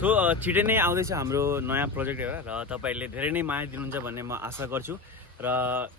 So छिटै नै आउँदैछ हाम्रो नयाँ प्रोजेक्ट एउटा र तपाईँहरूले धेरै नै माया दिनुहुन्छ भन्ने म आशा गर्छु र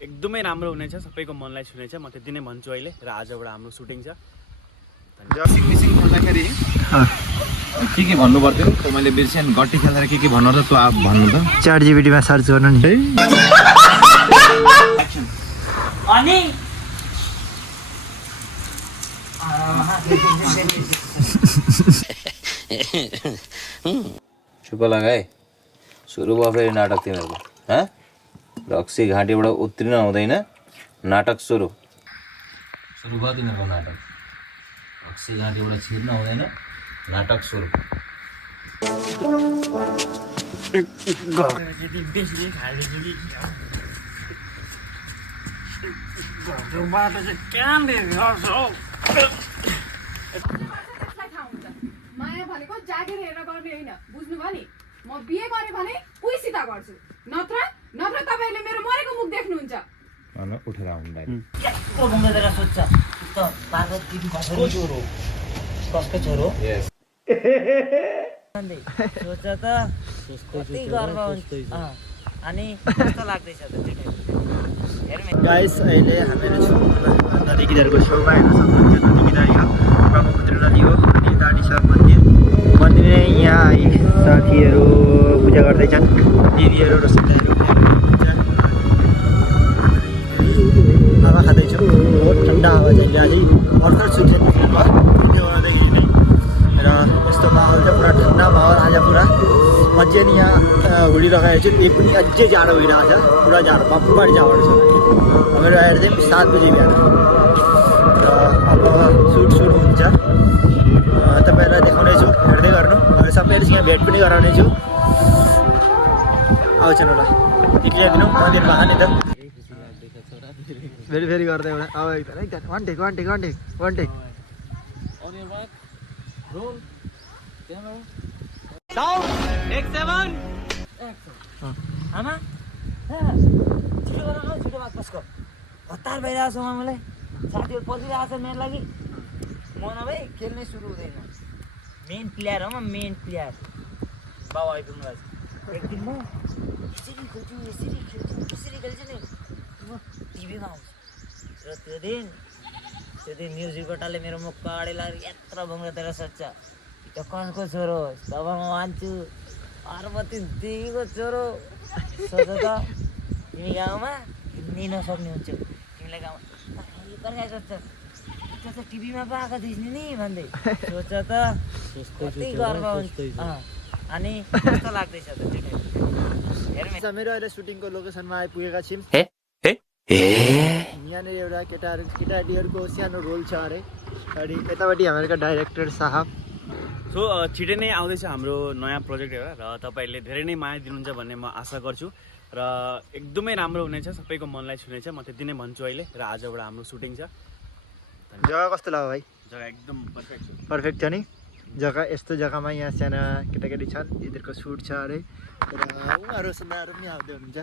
एकदमै राम्रो हुनेछ, सबैको मनलाई छुनेछ, म त्यति नै भन्छु अहिले। र आजबाट हाम्रो सुटिङ छ। मिसिङ खोल्दाखेरि के भन्नु पर्थ्यो? मैले बिर्सेँ, गट्टी खेल्दा के भन्नु त तँ भन्नु त। च्याट जिपिटीमा सर्च गर्नु नि। अनि चुप लगाए सुरु भयो फेरि नाटक तिमीहरूको। रक्सी घाँटीबाट उत्रिन हुँदैन, नाटक सुरु भयो तिमीहरूको नाटक। रक्सी घाँटीबाट छिर्न हुँदैन, नाटक सुरु। माया भनेको जागिर हेरेर गर्ने होइन, बुझ्नुभयो नि? म बिहे गरेँ भने उहीसित गर्छु, नत्र तपाईँहरूले मेरो मरेको मुख देख्नुहुन्छ। उठेर आउनु को घुम्दै सोध्छ त पार्वत दिदी कसको छोरो? कसको छोरो? सोच त कति गर्व हुन्छ। अनि कस्तो लाग्दैछ त त्यो टाइम? गाइस अहिले हामीहरू छौँ नदी किनारको छेउमा, हेर्न सक्नुहुन्छ। नदी किनार यो ब्रह्मपुत्र नदी हो। अनि यतापट्टि छ मन्दिर नै। यहाँ है साथीहरू पूजा गर्दैछन्, दिदीहरू र साथीहरू हावा खाँदैछौँ। बहुत ठन्डा हावा चाहिँ अझै भर्खर सुत्यो त्यो गर्दाखेरि नै। र यस्तो माहौल चाहिँ पुरा ठन्डा माहौल आज पुरा मजा नि। यहाँ उडिरहेको छु, त्यो पनि अझै जाडो भइरहेको छ, पुरा जाडो बब्बर जाडो छ। हामीहरू आएर चाहिँ 7 बजी बिहान र अब सुट सुरु हुन्छ। तपाईँहरूलाई देखाउनेछु, हेर्दै गर्नु। सबैहरूसँग भेट पनि गराउनेछु। आउँछन् होला निक्लिदिनु मन्दिरमा खाने त। फेरि गर्दै एउटा अब एकदम वान टेक आमा छिटो गर न, छिटो बात कसको हतार भइरहेको छ। मलाई साथीहरू पसिरहेको छ मेरो लागि। म नभए खेल्नै सुरु हुँदैन। मेन प्लेयर हो म, मेन प्लेयर। बाउ आइपुग्नु भएको छ। एक दिन म यसरी खेल्छु नि, म टिभीमा आउँछु। र त्यो दिन म्युजिक बटाले मेरो मुखको अगाडि लागेर यत्रो भङ्गेर सोध्छ त्यो कसको छोरो हो? तब म मान्छु पार्वती दिदीको छोरो। सोच त तिमी गाउँमा हिँड्नै नसक्ने हुन्छौ। तिमीलाई गाउँमा सोध्छ त्यो त टिभीमा पो आएको थिइस् नि भन्दै। सोच त कति गर्व हुन्छ। अनि कस्तो लाग्दैछ त त्यो टाइम? हामीहरू अहिले सुटिङको लोकेसनमा आइपुगेका छौँ। यहाँनिर एउटा केटाकेटीहरूको सानो रोल छ अरे। अनि यतापट्टि हामीहरूको डाइरेक्टर साहब। सो छिटै नै आउँदैछ हाम्रो नयाँ प्रोजेक्ट एउटा र तपाईँहरूले धेरै नै माया दिनुहुन्छ भन्ने म आशा गर्छु र एकदमै राम्रो हुनेछ, सबैको मनलाई छुनेछ, म त्यति नै भन्छु अहिले। र आजबाट हाम्रो सुटिङ छ। जग्गा कस्तो लाग्यो भाइ? जग्गा एकदम पर्फेक्ट छ नि जग्गा। यस्तो जग्गामा यहाँ साना केटाकेटी छन्, यिनीहरूको सुट छ अरे। र उनीहरू सुन्दाहरू पनि आउँदै हुनुहुन्छ।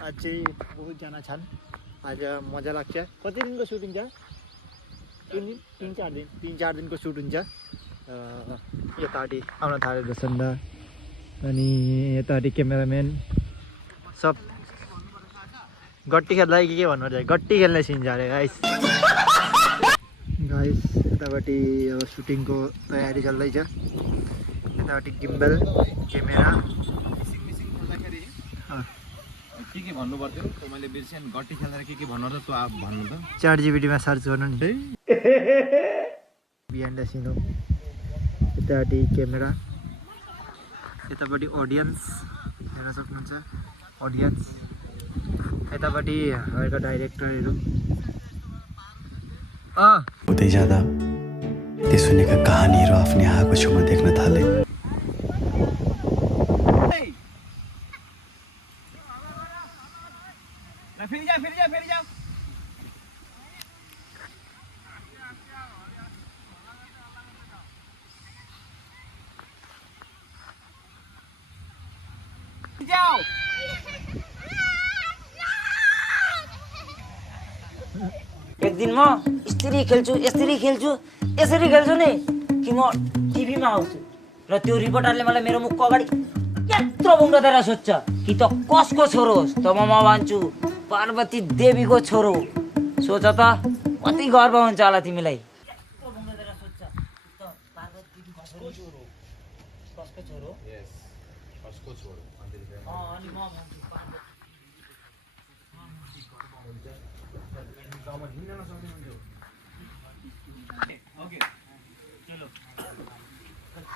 अझै बहुतजना छन्। आज मजा लाग्छ। कति दिनको सुटिङ छ? 3-4 दिनको सुट हुन्छ। यतापट्टि आउन थालेको छ नि त। अनि यतापट्टि क्यामेराम्यान सब गट्टी खेल्दा के भन्नु पर्छ, गट्टी खेल्ने सिन छ अरे गाइस। यतापट्टि अब सुटिङको तयारी चल्दैछ। यतापट्टि गिम्बल क्यामेरा। के भन्नु पर्थ्यो? मैले बिर्सेँ, गट्टी खेल्दा के भन्नु त तँ भन्नु त। च्याट जिपिटीमा सर्च गर्नु नि। बिहाइन्ड द सिन हो। यतापट्टि क्यामेरा, यतापट्टि अडियन्स हेर्न सक्नुहुन्छ। अडियन्स यतापट्टि हामीहरूको डाइरेक्टरहरू। हुँदै जाँदा त्यो सुनेका कहानीहरू आफ्नै आँखाको छेउमा देख्न थाले। फेरि जा। एक दिन म यसरी खेल्छु नि कि म टिभीमा आउँछु। र त्यो रिपोर्टरले मलाई मेरो मुखको अगाडि यत्रो बुङ्गो दिएर सोध्छ कि त कसको छोरो होस् त म भन्छु पार्वती देवीको छोरो। सोच त कति गर्व हुन्छ होला तिमीलाई।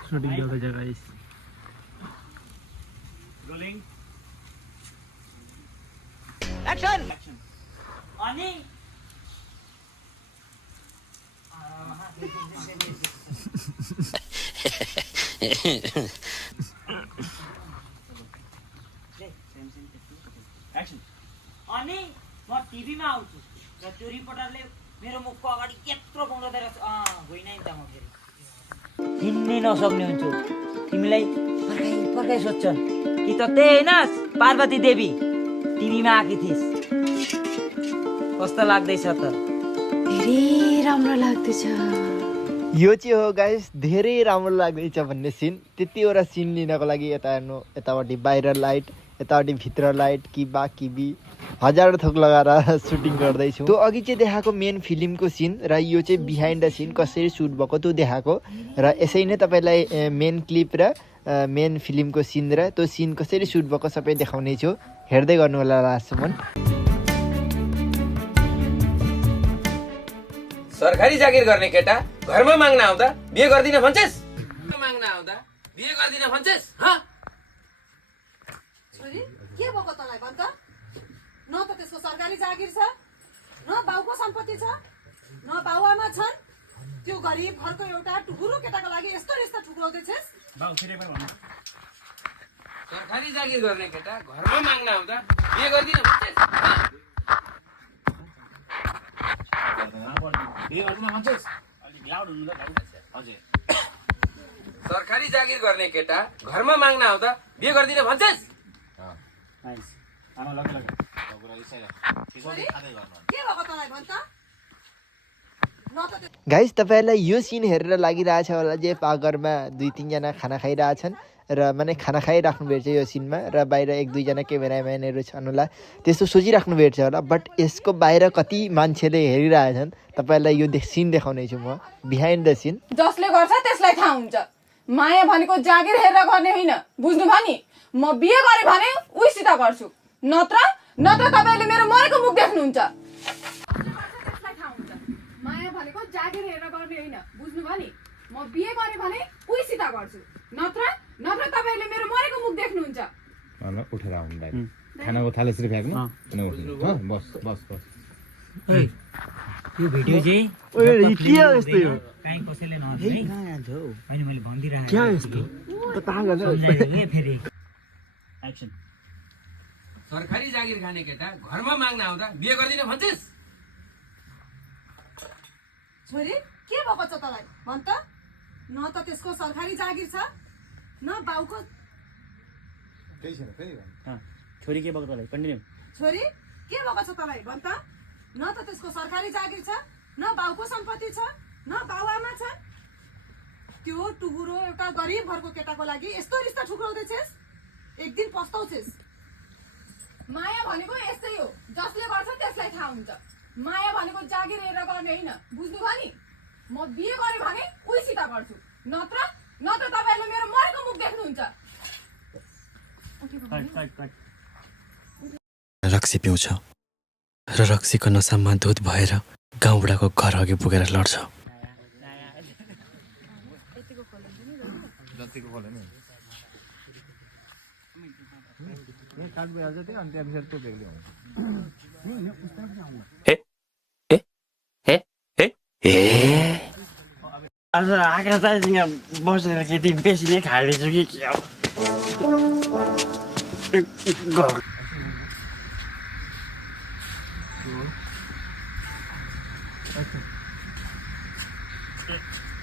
सुटिङ गर्दैछ गाइस। Rolling action. अनि एक्सन। अनि म टिभीमा आउँछु र त्यो रिपोर्टरले मेरो मुखको अगाडि यत्रो बुङ्गो दिएर होइन नि त म फेरि हिँड्नै नसक्ने हुन्छु। तिमीलाई फर्काइ सोध्छन् कि त त्यही होइन पार्वती देवी टिभीमा आएकी थिइस्। कस्तो लाग्दैछ त? धेरै राम्रो लाग्दैछ। यो चाहिँ हो गाइस धेरै राम्रो लाग्दैछ भन्ने सिन। त्यतिवटा सिन लिनको लागि यता हेर्नु, यतापट्टि बाहिर लाइट, यतापट्टि भित्र लाइट, किबा किबी हजारौँ थोक लगाएर सुटिङ गर्दैछु। त्यो अघि चाहिँ देखाएको मेन फिल्मको सिन र यो चाहिँ बिहाइन्ड द सिन कसरी सुट भएको त्यो देखाएको र यसै नै तपाईँलाई मेन क्लिप र मेन फिल्मको सिन र त्यो सिन कसरी सुट भएको सबै देखाउने छु। हेर्दै गर्नु होला लास्टसम्म। सरकारी जागिर गर्ने केटा घरमा माग्न आउँदा बिहे गर्दिन भन्छस्? माग्न आउँदा बिहे गर्दिन भन्छस्? छोरी के भएको तँलाई भन् त? न त त्यसको सरकारी जागिर छ, न बाउको सम्पत्ति छ, न बाउआमा छन्। त्यो गरिब घरको एउटा टुकुरो केटाको लागि यस्तो रिस्ता ठुक्राउँदैछस्? सरकारी जागिर गर्ने केटा घरमा माग्न आउँदा बिहे गर्दिन भन्छस्? सरकारी जागिर गर्ने केटा घरमा माग्न आउँदा बिहे गर्दिन भन्छस्? छोरी के भएको तँलाई भन् त? न त गाइस तपाईँहरूलाई यो सिन हेरेर लागिरहेछ होला जे पागरमा 2-3 जना खाना खाइरहेछन् र माने खाना खाइराख्नु भेट्छ यो सिनमा र बाहिर 1-2 जना क्यामेराम्यानहरू छन् होला। त्यस्तो सोचिराख्नु भेट्छ होला। बट यसको बाहिर कति मान्छेले हेरिरहेछन् तपाईँहरूलाई यो सिन देखाउने छु म, बिहाइन्ड द सिन। जसले गर्छ त्यसलाई थाहा हुन्छ। माया भनेको जागिर हेरेर गर्ने होइन, बुझ्नु भयो नि? म बिहे गरेँ भने उहीसित गर्छु, नत्र तपाईँले मेरो मरेको मुख देख्नुहुन्छ। त्यसलाई थाहा हुन्छ। माया भनेको जागिर हेरेर गर्ने होइन, बुझ्नु भयो नि? म बिहे गरेँ भने उहीसित गर्छु, नत्र तपाईँले मेरो मरेको मुख देख्नुहुन्छ। उठेर आउनु खानाको थाल यसरी फ्याँक्नु बस बस बस। यो भिडियो चाहिँ के हो यस्तो यो? काहीँ कसैले नहेर्नु है। होइन मैले भनिदिरहेको के हो यस्तो? फेरि एक्सन। सरकारी जागिर खाने केटा घरमा माग्न आउँदा बिहे गर्दिन भन्छस्? छोरी के भएको छ तँलाई भन् त? न त त्यसको सरकारी जागिर छ, न बाउको। छोरी के भएको तँलाई? कन्टिन्यू। छोरी के भएको छ तँलाई भन् त? न त त्यसको सरकारी जागिर छ, न बाउको सम्पत्ति छ, न बाउआमा छन्। त्यो टुहुरो एउटा गरिब घरको केटाको लागि यस्तो रिस्ता ठुक्राउँदैछस्? एक दिन पस्ताउँछस्। माया भनेको यस्तै हो, जसले गर्छ त्यसलाई थाहा हुन्छ। माया भनेको जागिर हेरेर गर्ने होइन, बुझ्नु भयो नि? म बिहे गरेँ भने उहीसित गर्छु, नत्र तपाईँले मेरो मरेको मुख देख्नुहुन्छ। रक्सी पिउँछ र रक्सीको नसामा धुत भएर गाउँबुढाको घर अघि पुगेर लड्छ। आज आकाश दाइसँग बसेर केटी बेसी नै खाइदिन्छु कि क्या हो?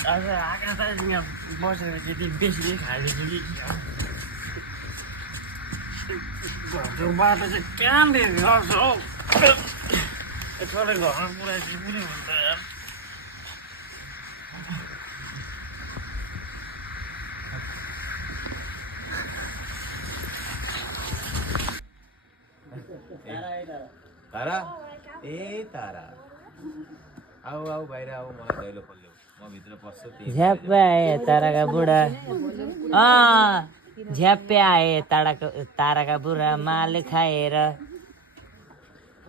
आज आकाश दाइसँग बसेर केटी बेसी नै खाइदिन्छु कि क्या हो? घरको बाटो चाहिँ कहाँनिर गर्छ हौ? एकपल्ट घरमा पुऱ्याएपछि पनि हुन्छ यार। तारा ए तारा आऊ आऊ बाहिर आऊ मलाई दैलो खोल्यो म भित्र पस्छु झ्याप्पे आए ताराका बुढा झ्याप्पे आए ताराका बुढा माल खाएर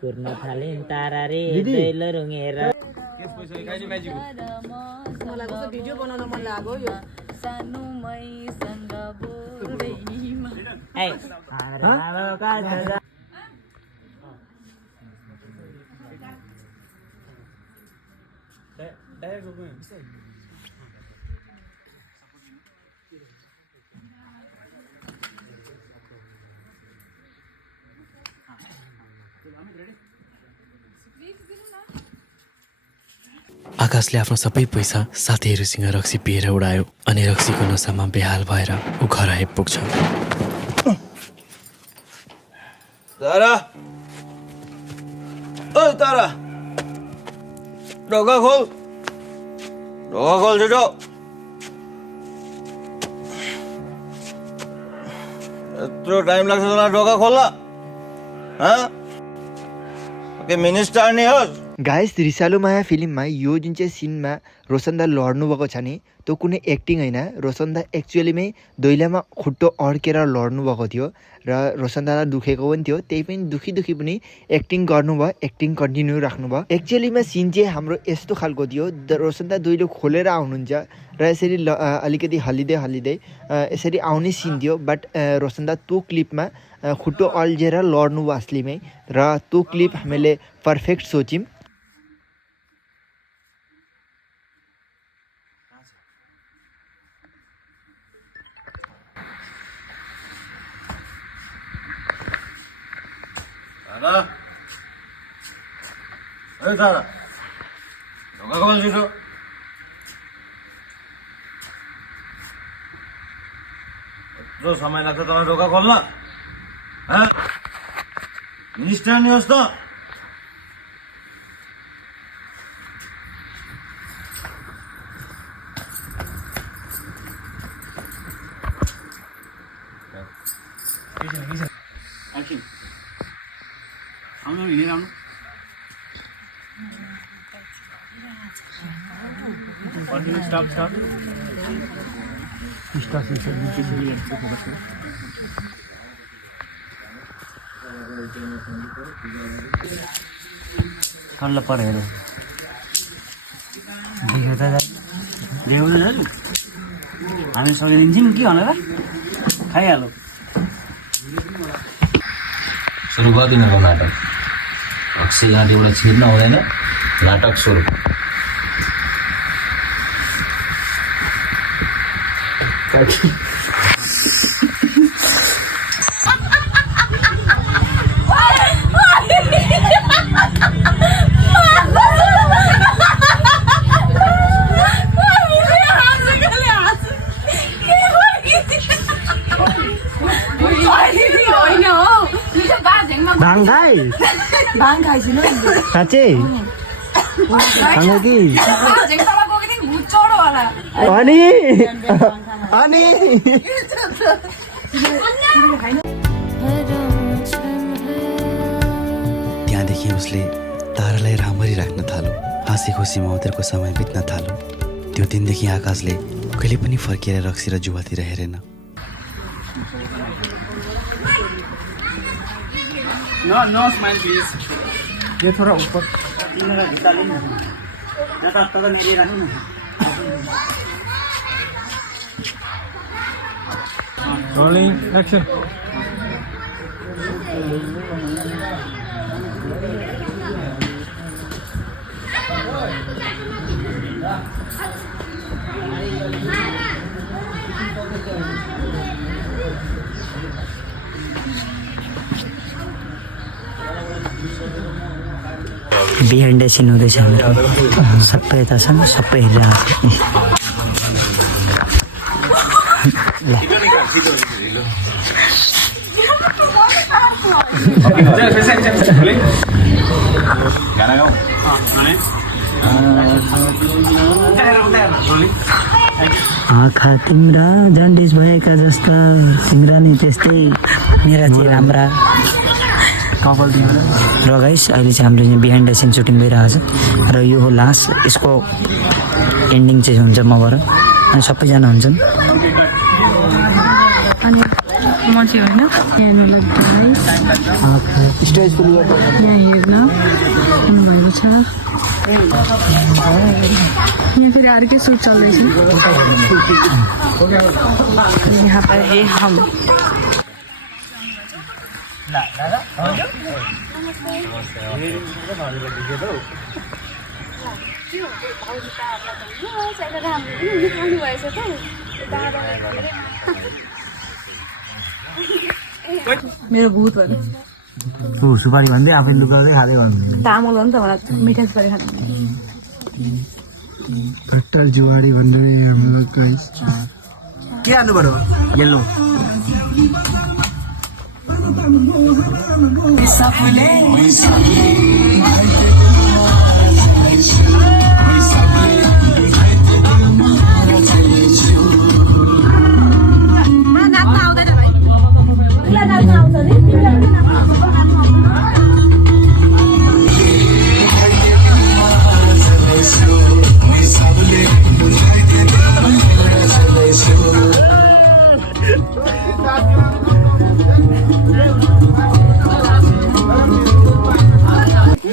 कुर्न थालिन् तारा रे दैलो रुँगेर मलाई कस्तो भिडियो बनाउन मन लाग्यो यो आकाशले आफ्नो सबै पैसा साथीहरूसँग रक्सी पिएर उडायो अनि रक्सीको नसामा बेहाल भएर ऊ घर आइपुग्छ। तारा ओ तारा ढोका खोल छिटो यत्रो टाइम लाग्छ तँलाई ढोका खोल्न के मिनिस्टर नि होस् गाइस रिसालु माया फिल्ममा यो जुन चाहिँ सिनमा रोशनदा लड्नुभएको छ नि त्यो कुनै एक्टिङ होइन। रोशनदा एक्चुअलीमै दैलामा खुट्टो अड्केर लड्नुभएको थियो र रोशनदालाई दुखेको पनि थियो, त्यही पनि दुखी पनि एक्टिङ गर्नुभयो, एक्टिङ कन्टिन्यू राख्नुभयो। एक्चुअलीमा सिन चाहिँ हाम्रो यस्तो खालको थियो, रोशनदा दैलो खोलेर आउनुहुन्छ र यसरी अलिकति हल्लिँदै यसरी आउने सिन थियो। बट रोशनदा त्यो क्लिपमा खुट्टो अल्झेर लड्नुभयो असलीमै र त्यो क्लिप हामीले पर्फेक्ट सोच्यौँ। तारा ढोका खोल छिटो यत्रो समय लाग्छ तँलाई ढोका खोल्न मिनिस्टर नि होस् त आउनु हिँडेर आउनु स्टप कल्ल परेर देख्यो त ल्याउनु दाजु हामी सजिदिन्छौँ कि भनेर खाइहाल्यो। सुरु भयो तिमीहरूको नाटक अक्सी घाँटीबाट छिर्न हुँदैन नाटक सुरु भाङ खाइसिनु साँच्चै अनि त्यहाँदेखि उसले तारालाई राम्ररी राख्न थाल्यो। हाँसी खुसी मौतेरको समय बित्न थाल्यो। त्यो दिनदेखि आकाशले कहिले पनि फर्किएर रक्सी र जुवातिर हेरेन। No smile please. यो थोडा ऊपर तिनीहरू भित्ताले नि यहाँ त मेरी राख्नु न रोलिङ एक्सन बिहाइन्ड सिन हुँदैछ सबै यता छन् सबै हेरेर आँखा तिम्रा जन्डिस भएका जस्ता तिम्रा नि त्यस्तै मेरा चाहिँ राम्रा र गाइस अहिले चाहिँ हाम्रो यहाँ बिहाइन्ड द सिन सुटिङ भइरहेको छ र यो हो लास्ट, यसको एन्डिङ चाहिँ हुन्छ मबाट अनि सबैजना हुन्छन्। अनि म चाहिँ होइन यहाँ स्टेज फुल यहाँ हेर्न आउनुभएको छ। यहाँ फेरि अर्कै सुट चल्दैछ। यहाँ पर है हम। मेरो भूत भन्नु सुपारी भन्दै आफै लुकाउँदै खाँदै गर्नु तामल हो नि त मलाई मिठा सुपारी खानु भट्टर जुवाडी भन्दै हाम्रो गाइस के हाल्नु पर्यो येल्लो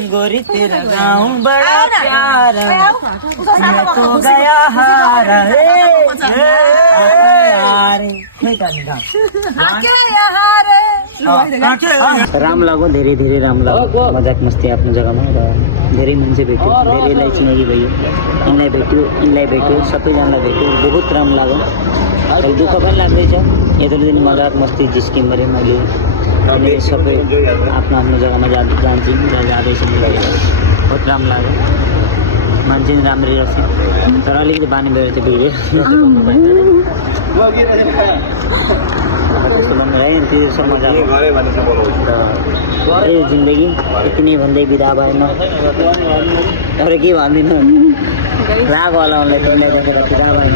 गोरी तेरा गाँव बड़ा प्यारा मैं तो गया हारा राम लाग्यो, धेरै धेरै राम्रो लाग्यो। मजाक मस्ती आफ्नो जग्गामा र धेरै मान्छे भेट्यो, धेरैलाई चिनेकी भयो, यिनलाई भेट्यो सबैजनालाई भेट्यो, बहुत राम्रो लाग्यो। अहिले दुःख पनि लाग्दैछ, यत्रो दिन मजाक मस्ती जिस्किम गरे मैले, अनि सबै आफ्नो आफ्नो जग्गामा जान्छु जाँदैछ। बहुत राम्रो लाग्यो, मान्छे पनि राम्ररी रहेछ, तर अलिकति बानी भएर चाहिँ बिग्रियो। त्यो सब मजा अरे जिन्दगी यति नै भन्दै बिदा भएन, अरू के भन्दिनँ राग होला उनलाई तैँले बिदा भएन।